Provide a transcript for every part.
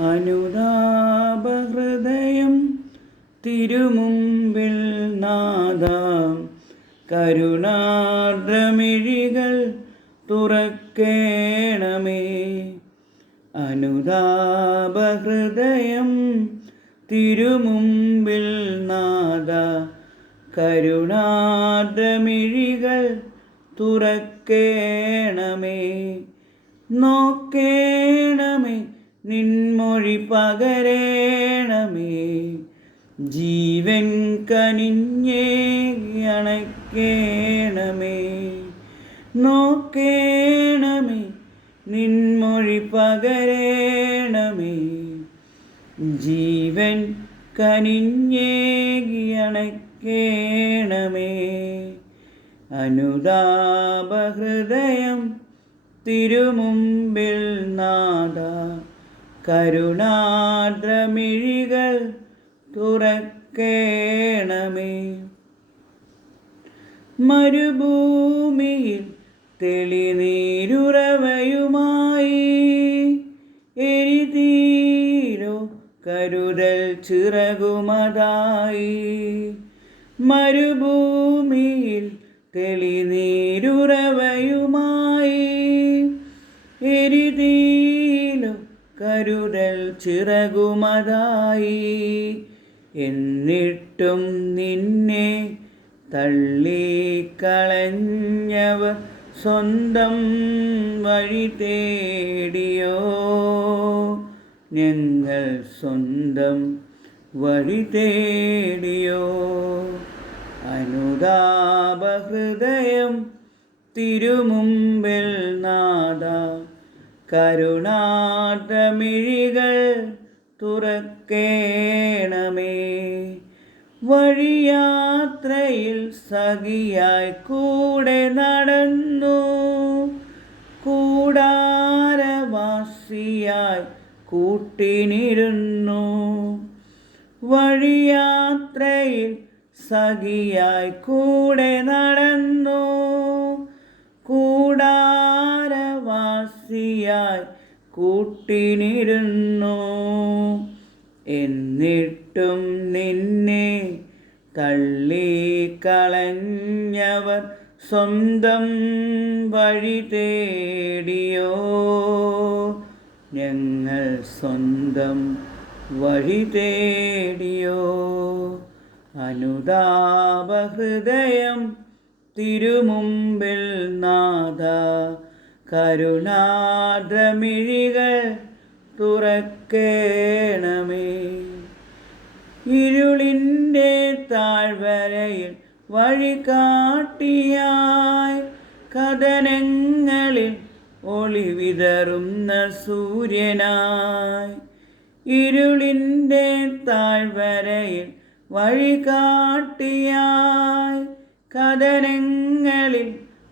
അനുതാപഹൃദയം തിരുമുമ്പിൽ നാദ. കരുണാദ്രമിഴികൾ തുറക്കേണമേ. അനുതാപഹൃദയം തിരുമുമ്പിൽ നാദ. കരുണാദ്രമിഴികൾ തുറക്കേണമേ. നോക്കേണമേ. നിൻമൊഴി പകരേണമേ. ജീവൻ കനിഞ്ഞേ അണയ്ക്കേണമേ. നോക്കേണമേ നിൻമൊഴി പകരേണമേ. ജീവൻ കനിഞ്ഞേകി അണയ്ക്കേണമേ. അനുതാപഹൃദയം തിരുമുമ്പിൽ നാദ. കരുണാദ്രമിഴികൾ തുറക്കേണമേ. മരുഭൂമിയിൽ തെളിനീരുറവയുമായി എരിതീരോ കരുതൽ ചിറകുമതായി. മരുഭൂമിയിൽ തെളിനീരുറവയുമായി കരുതൽ ചിറകുമതായി. എന്നിട്ടും നിന്നെ തള്ളിക്കളഞ്ഞവർ സ്വന്തം വഴി തേടിയോ? ഞങ്ങൾ സ്വന്തം വഴി തേടിയോ? അനുതാപഹൃദയം തിരുമുമ്പിൽ കരുണാദ്രമിഴികൾ തുറക്കേണമേ. വഴിയാത്രയിൽ സഖിയായി കൂടെ നടന്നു. കൂടാരവാസിയായി കൂട്ടിനിരുന്നു. വഴിയാത്രയിൽ സഖിയായി കൂടെ നടന്നു. കൂടാരവാസിയായി കൂട്ടിനിരുന്നു. എന്നിട്ടും നിന്നെ തള്ളിക്കളഞ്ഞവർ സ്വന്തം വഴി തേടിയോ? ഞങ്ങൾ സ്വന്തം വഴി തേടിയോ? അനുതാപഹൃദയം തിരുമുമ്പിൽ നാദ കരുണാദ്രമിഴികൾ തുറക്കേണമേ. ഇരുളിന്റെ താഴ്വരയിൽ വഴി കാട്ടിയായി കഥനങ്ങളിൽ ഒളിവിതറുന്ന സൂര്യനായി. ഇരുളിന്റെ താഴ്വരയിൽ വഴി കാട്ടിയായി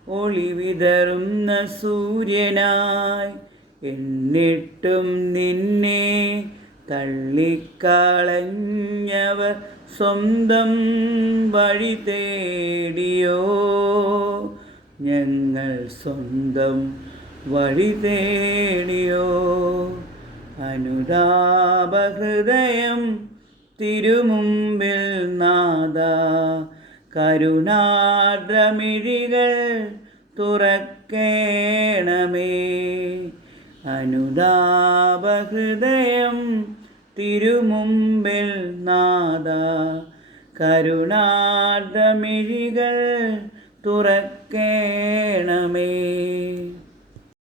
ഒളിവിതറുന്ന സൂര്യനായി. എന്നിട്ടും നിന്നെ തള്ളിക്കളഞ്ഞവർ സ്വന്തം വഴി തേടിയോ? ഞങ്ങൾ സ്വന്തം വഴി തേടിയോ? അനുതാപഹൃദയം തിരുമുമ്പിൽ നാദ കരുണാദ്രമിഴികൾ തുറക്കേണമേ. അനുതാപഹൃദയം തിരുമുമ്പിൽ നാദ കരുണാദ്രമിഴികൾ തുറക്കേണമേ.